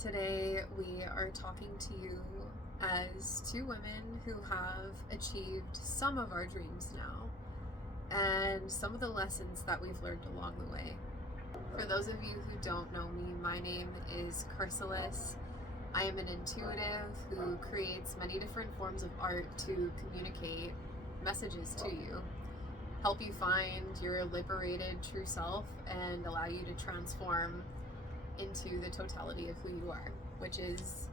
Today we are talking to you as two women who have achieved some of our dreams now and some of the lessons that we've learned along the way. For those of you who don't know me, my name is Chrysalis. I am an intuitive who creates many different forms of art to communicate messages to you, help you find your liberated true self, and allow you to transform into the totality of who you are, which is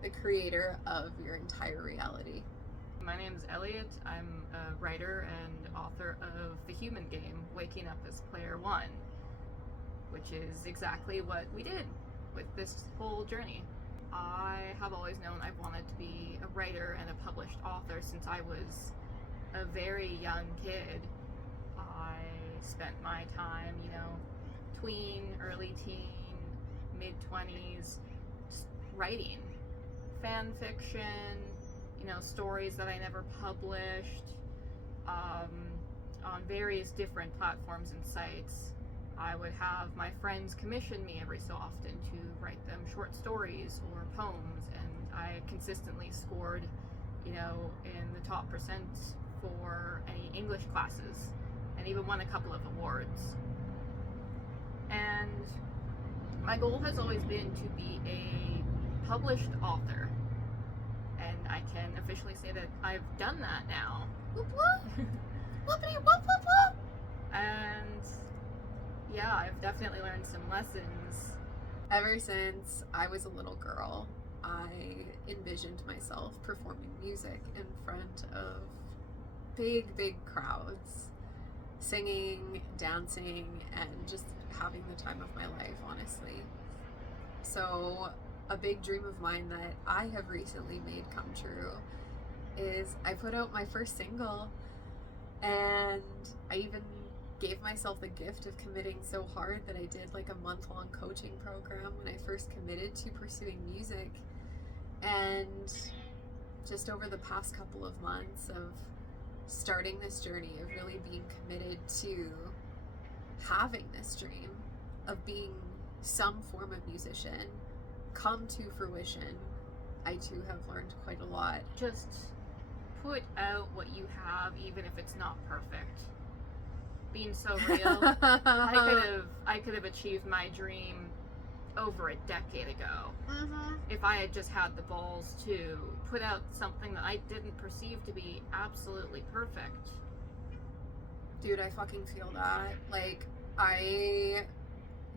the creator of your entire reality. My name is Elliott. I'm a writer and author of The Human Game, Waking Up as Player One, which is exactly what we did with this whole journey. I have always known I've wanted to be a writer and a published author since I was a very young kid. I spent my time, tween, early teen, mid-20s, writing fan fiction, stories that I never published, on various different platforms and sites. I would have my friends commission me every so often to write them short stories or poems, and I consistently scored, in the top percent for any English classes, and even won a couple of awards. And my goal has always been to be a published author, and I can officially say that I've done that now. Whoop whoop! Whoopity whoop whoop whoop! And yeah, I've definitely learned some lessons. Ever since I was a little girl, I envisioned myself performing music in front of big crowds, singing, dancing, and just having the time of my life, honestly. So a big dream of mine that I have recently made come true is I put out my first single, and I even gave myself the gift of committing so hard that I did like a month-long coaching program when I first committed to pursuing music. And just over the past couple of months of starting this journey of really being committed to having this dream of being some form of musician come to fruition, I too have learned quite a lot. Just put out what you have, even if it's not perfect. Being so real, I could have achieved my dream over a decade ago if I had just had the balls to put out something that I didn't perceive to be absolutely perfect. Dude, I fucking feel that. Like, I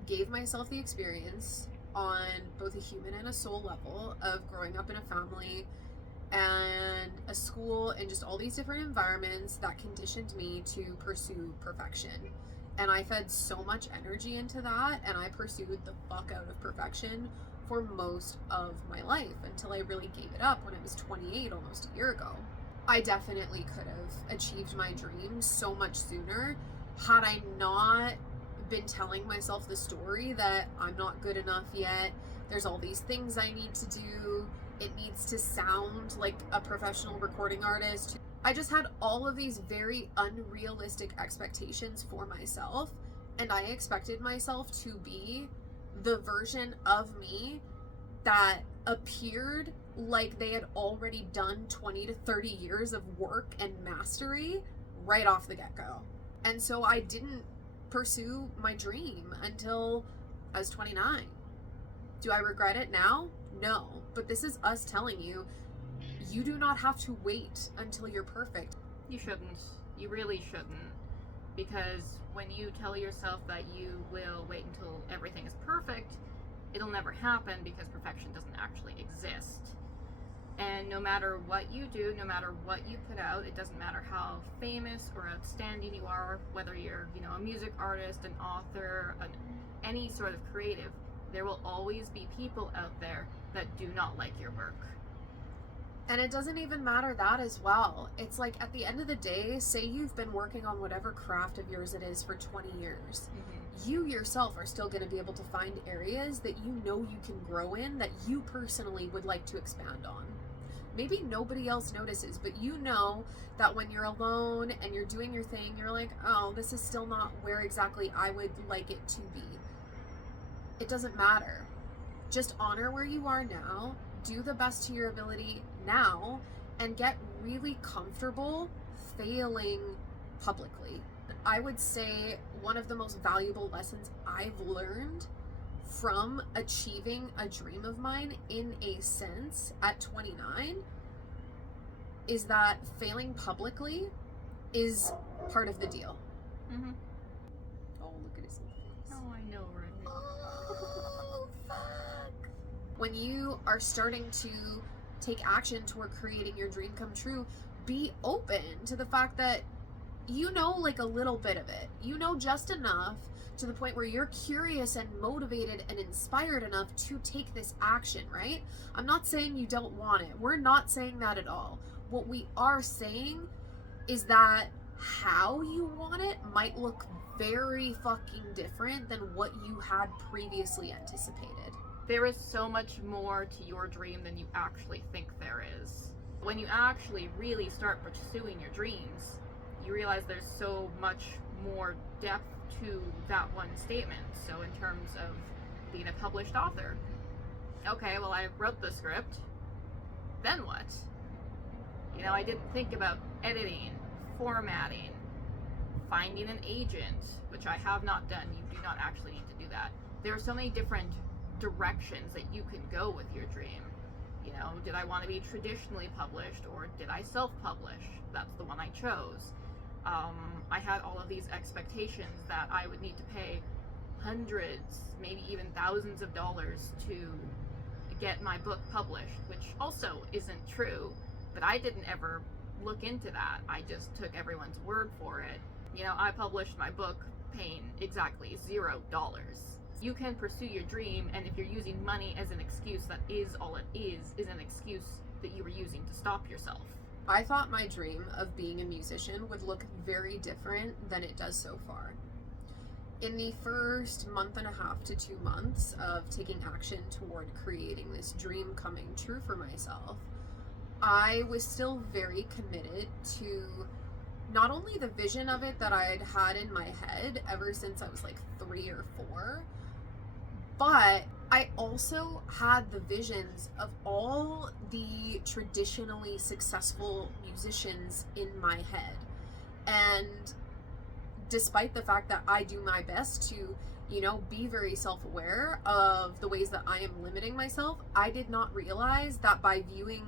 gave myself the experience on both a human and a soul level of growing up in a family and a school and just all these different environments that conditioned me to pursue perfection. And I fed so much energy into that, and I pursued the fuck out of perfection for most of my life until I really gave it up when I was 28, almost a year ago. I definitely could have achieved my dream so much sooner had I not been telling myself the story that I'm not good enough yet. There's all these things I need to do. It needs to sound like a professional recording artist. I just had all of these very unrealistic expectations for myself, and I expected myself to be the version of me that appeared like they had already done 20 to 30 years of work and mastery right off the get-go. And so I didn't pursue my dream until I was 29. Do I regret it now? No. But this is us telling you, you do not have to wait until you're perfect. You shouldn't. You really shouldn't. Because when you tell yourself that you will wait until everything is perfect, it'll never happen because perfection doesn't actually exist. And no matter what you do, no matter what you put out, it doesn't matter how famous or outstanding you are, whether you're, a music artist, an author, any sort of creative, there will always be people out there that do not like your work. And it doesn't even matter that as well. It's like at the end of the day, say you've been working on whatever craft of yours it is for 20 years. You yourself are still going to be able to find areas that you know you can grow in that you personally would like to expand on. Maybe nobody else notices, but you know that when you're alone and you're doing your thing, you're like, oh, this is still not where exactly I would like it to be. It doesn't matter. Just honor where you are now, do the best to your ability now, and get really comfortable failing publicly. I would say one of the most valuable lessons I've learned from achieving a dream of mine in a sense at 29 is that failing publicly is part of the deal. Mm-hmm. Oh, look at his little face. Oh, I know, right? Oh, fuck. When you are starting to take action toward creating your dream come true, be open to the fact that you know like a little bit of it. You know just enough to the point where you're curious and motivated and inspired enough to take this action, right? I'm not saying you don't want it. We're not saying that at all. What we are saying is that how you want it might look very fucking different than what you had previously anticipated. There is so much more to your dream than you actually think there is. When you actually really start pursuing your dreams, you realize there's so much more depth to that one statement. So in terms of being a published author, okay, well, I wrote the script, then what? You know, I didn't think about editing, formatting, finding an agent, which I have not done. You do not actually need to do that. There are so many different directions that you can go with your dream. You know, did I want to be traditionally published, or did I self-publish? That's the one I chose. I had all of these expectations that I would need to pay hundreds, maybe even thousands of dollars to get my book published, which also isn't true, but I didn't ever look into that. I just took everyone's word for it. You know, I published my book paying exactly $0. You can pursue your dream, and if you're using money as an excuse, that is all it is an excuse that you were using to stop yourself. I thought my dream of being a musician would look very different than it does so far. In the first month and a half to 2 months of taking action toward creating this dream coming true for myself, I was still very committed to not only the vision of it that I had had in my head ever since I was like 3 or 4, but I also had the visions of all the traditionally successful musicians in my head. And despite the fact that I do my best to, you know, be very self-aware of the ways that I am limiting myself, I did not realize that by viewing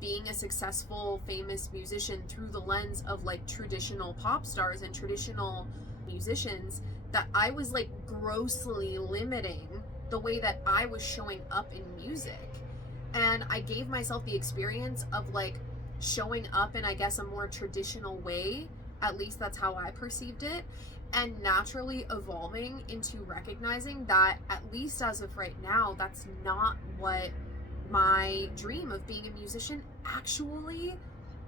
being a successful, famous musician through the lens of like traditional pop stars and traditional musicians, that I was like grossly limiting the way that I was showing up in music. And I gave myself the experience of like showing up in, I guess, a more traditional way. At least that's how I perceived it. And naturally evolving into recognizing that, at least as of right now, that's not what my dream of being a musician actually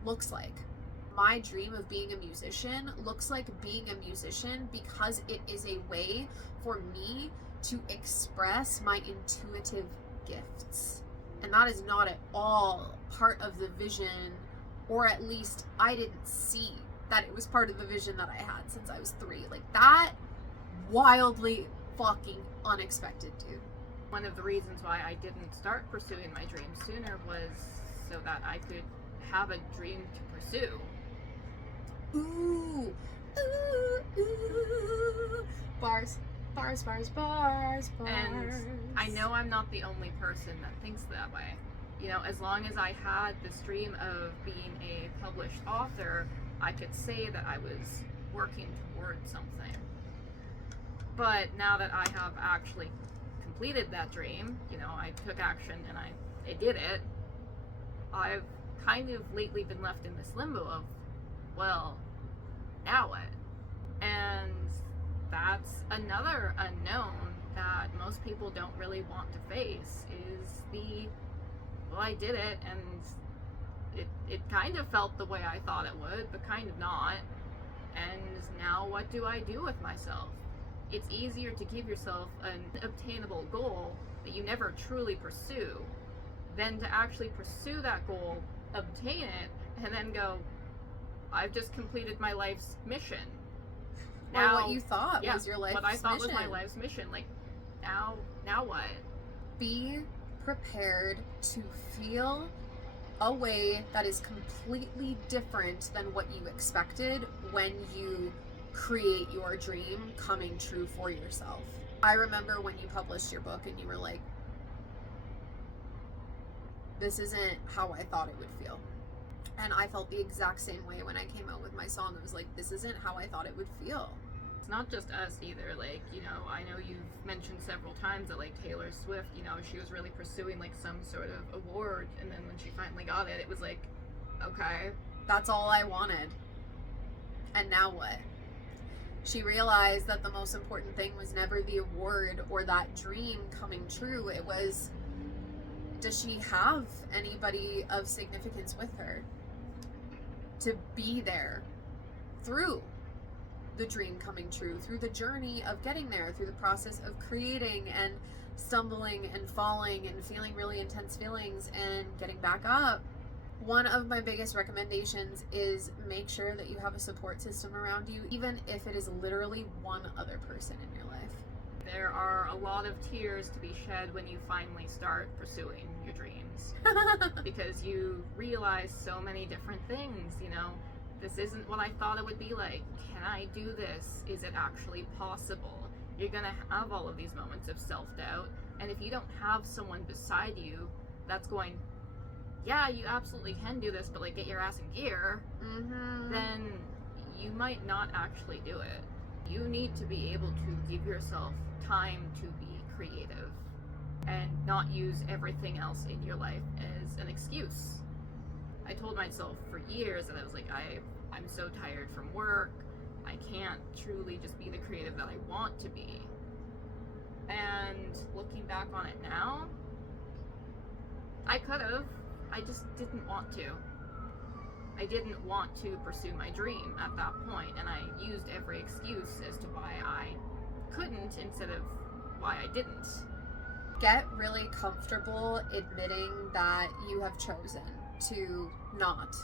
looks like. My dream of being a musician looks like being a musician because it is a way for me to express my intuitive gifts. And that is not at all part of the vision, or at least I didn't see that it was part of the vision that I had since I was 3. Like, that wildly fucking unexpected, dude. One of the reasons why I didn't start pursuing my dream sooner was so that I could have a dream to pursue. Ooh, ooh, ooh. Bars. Bars, bars, bars, bars. And I know I'm not the only person that thinks that way. You know, as long as I had this dream of being a published author, I could say that I was working towards something. But now that I have actually completed that dream, you know, I took action and I did it, I've kind of lately been left in this limbo of, well, now what? And that's another unknown that most people don't really want to face, is the, well, I did it, and it kind of felt the way I thought it would, but kind of not. And now what do I do with myself? It's easier to give yourself an obtainable goal that you never truly pursue than to actually pursue that goal, obtain it, and then go, I've just completed my life's mission. Now, what you thought was your life's mission. What I thought was my life's mission. Like, now what? Be prepared to feel a way that is completely different than what you expected when you create your dream coming true for yourself. I remember when you published your book and you were like, this isn't how I thought it would feel. And I felt the exact same way when I came out with my song. I was like, this isn't how I thought it would feel. It's not just us either. Like, you know, I know you've mentioned several times that, like, Taylor Swift, you know, she was really pursuing, like, some sort of award, and then when she finally got it, it was like, okay. That's all I wanted. And now what? She realized that the most important thing was never the award or that dream coming true. It was, does she have anybody of significance with her to be there through the dream coming true, through the journey of getting there, through the process of creating and stumbling and falling and feeling really intense feelings and getting back up? One of my biggest recommendations is make sure that you have a support system around you, even if it is literally one other person in your life. There are a lot of tears to be shed when you finally start pursuing your dreams. Because you realize so many different things, you know. This isn't what I thought it would be like. Can I do this? Is it actually possible? You're gonna have all of these moments of self-doubt, and if you don't have someone beside you that's going, yeah, you absolutely can do this, but like get your ass in gear, then you might not actually do it. You need to be able to give yourself time to be creative and not use everything else in your life as an excuse. I told myself for years that I was like, I'm so tired from work. I can't truly just be the creative that I want to be. And looking back on it now, I could have. I just didn't want to. I didn't want to pursue my dream at that point, and I used every excuse as to why I couldn't instead of why I didn't. Get really comfortable admitting that you have chosen to not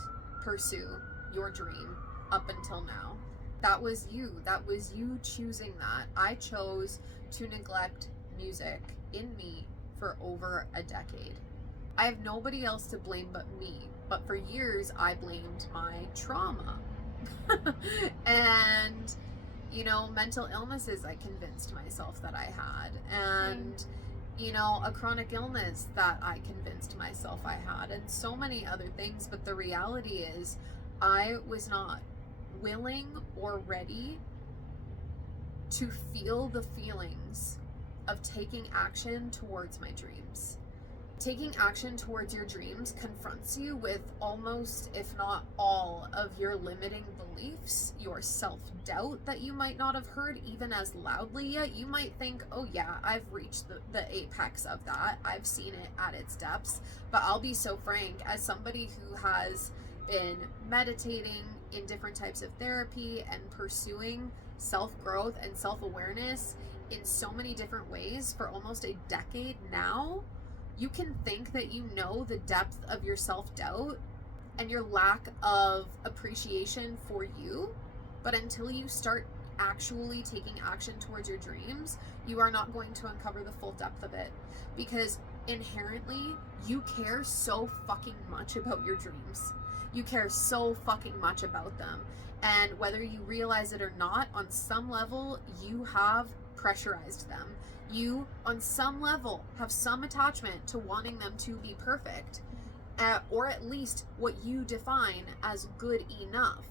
pursue your dream up until now. That was you. That was you choosing that. I chose to neglect music in me for over a decade. I have nobody else to blame but me. But for years, I blamed my trauma. And, you know, mental illnesses I convinced myself that I had. And, you know, a chronic illness that I convinced myself I had. And so many other things. But the reality is, I was not willing or ready to feel the feelings of taking action towards my dreams. Taking action towards your dreams confronts you with almost, if not all, of your limiting beliefs, your self-doubt that you might not have heard even as loudly yet. You might think, oh yeah, I've reached the apex of that. I've seen it at its depths. But I'll be so frank, as somebody who has been meditating in different types of therapy and pursuing self-growth and self-awareness in so many different ways for almost a decade now, you can think that you know the depth of your self-doubt and your lack of appreciation for you, but until you start actually taking action towards your dreams, you are not going to uncover the full depth of it, because inherently you care so fucking much about your dreams. You care so fucking much about them, and whether you realize it or not, on some level you have pressurized them. You, on some level, have some attachment to wanting them to be perfect, or at least what you define as good enough.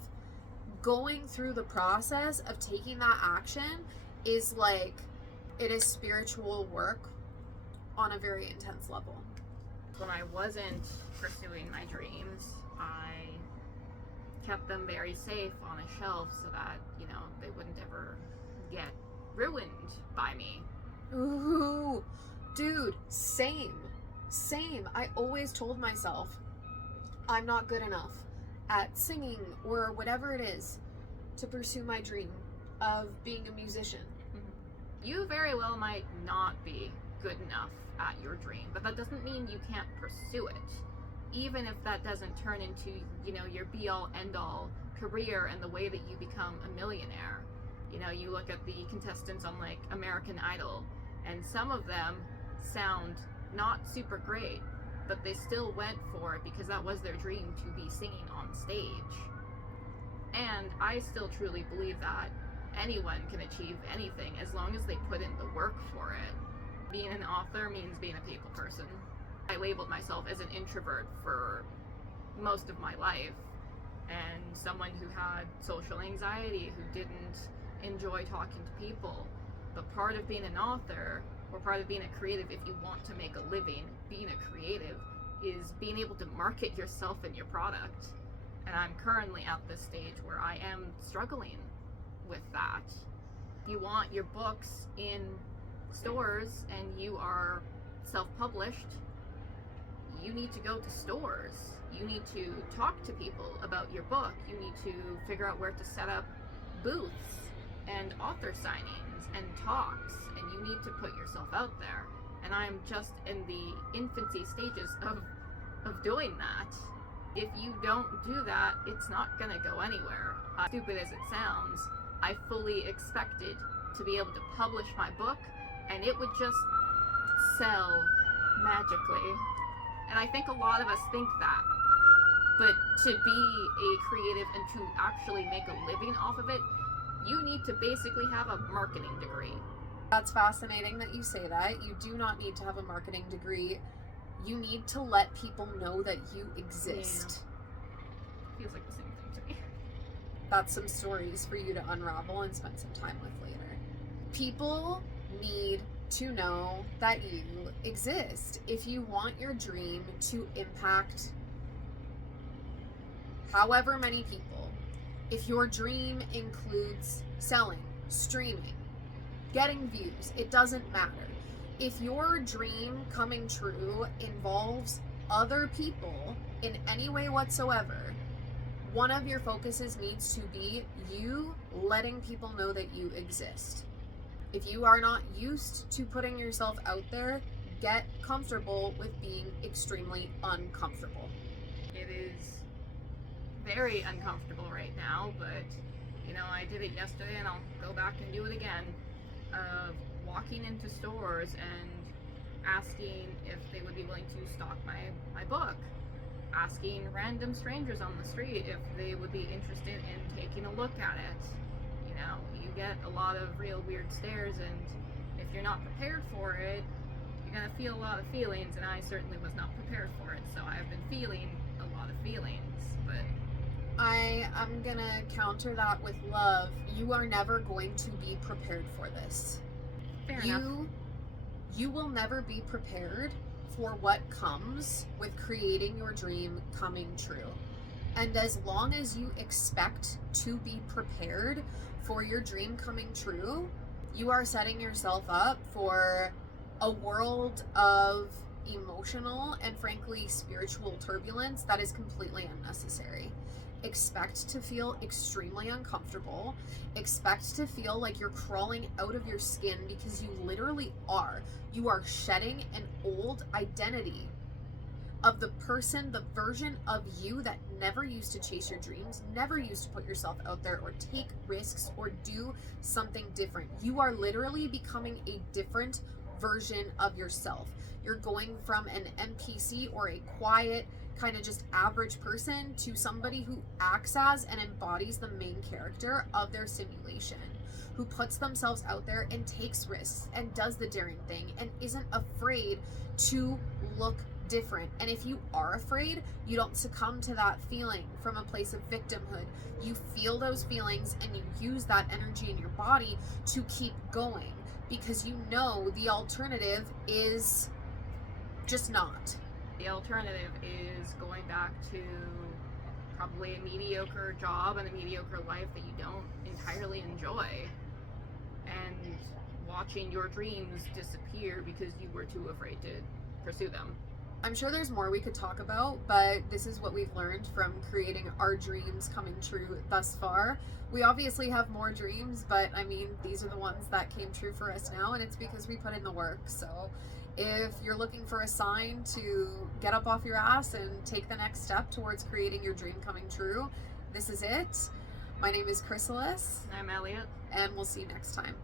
Going through the process of taking that action is like, it is spiritual work on a very intense level. When I wasn't pursuing my dreams, I kept them very safe on a shelf so that, you know, they wouldn't ever get ruined by me. Ooh, dude, same. I always told myself I'm not good enough at singing or whatever it is to pursue my dream of being a musician. You very well might not be good enough at your dream, but that doesn't mean you can't pursue it. Even if that doesn't turn into, you know, your be-all, end-all career and the way that you become a millionaire. You know, you look at the contestants on, like, American Idol, and some of them sound not super great, but they still went for it because that was their dream, to be singing on stage. And I still truly believe that anyone can achieve anything as long as they put in the work for it. Being an author means being a people person. I labeled myself as an introvert for most of my life, and someone who had social anxiety, who didn't enjoy talking to people. But part of being an author, or part of being a creative, if you want to make a living being a creative, is being able to market yourself and your product. And I'm currently at this stage where I am struggling with that. If you want your books in stores and you are self-published, you need to go to stores. You need to talk to people about your book. You need to figure out where to set up booths and author signings and talks, and you need to put yourself out there. And I'm just in the infancy stages of doing that. If you don't do that, it's not gonna go anywhere. Stupid as it sounds, I fully expected to be able to publish my book and it would just sell magically. And I think a lot of us think that. But to be a creative and to actually make a living off of it, you need to basically have a marketing degree. That's fascinating that you say that. You do not need to have a marketing degree. You need to let people know that you exist. Yeah. Feels like the same thing to me. That's some stories for you to unravel and spend some time with later. People need to know that you exist. If you want your dream to impact however many people, if your dream includes selling, streaming, getting views, it doesn't matter. If your dream coming true involves other people in any way whatsoever, one of your focuses needs to be you letting people know that you exist. If you are not used to putting yourself out there, get comfortable with being extremely uncomfortable. It is very uncomfortable right now, but I did it yesterday and I'll go back and do it again. Walking into stores and asking if they would be willing to stock my book. Asking random strangers on the street if they would be interested in taking a look at it. You get a lot of real weird stares, and if you're not prepared for it, you're gonna feel a lot of feelings, and I certainly was not prepared for it, so I've been feeling a lot of feelings, but I am gonna counter that with love. You are never going to be prepared for this. Fair enough. You will never be prepared for what comes with creating your dream coming true. And as long as you expect to be prepared for your dream coming true, you are setting yourself up for a world of emotional and frankly spiritual turbulence that is completely unnecessary. Expect to feel extremely uncomfortable. Expect to feel like you're crawling out of your skin, because you literally are. You are shedding an old identity of the person, the version of you that never used to chase your dreams, never used to put yourself out there or take risks or do something different. You are literally becoming a different version of yourself. You're going from an NPC or a quiet, kind of just average person to somebody who acts as and embodies the main character of their simulation, who puts themselves out there and takes risks and does the daring thing and isn't afraid to look different. And if you are afraid, you don't succumb to that feeling from a place of victimhood. You feel those feelings and you use that energy in your body to keep going, because you know the alternative is just not. The alternative is going back to probably a mediocre job and a mediocre life that you don't entirely enjoy, and watching your dreams disappear because you were too afraid to pursue them. I'm sure there's more we could talk about, but this is what we've learned from creating our dreams coming true thus far. We obviously have more dreams, but I mean, these are the ones that came true for us now, and it's because we put in the work. So if you're looking for a sign to get up off your ass and take the next step towards creating your dream coming true, this is it. My name is Chrysalis. I'm Elliott. And we'll see you next time.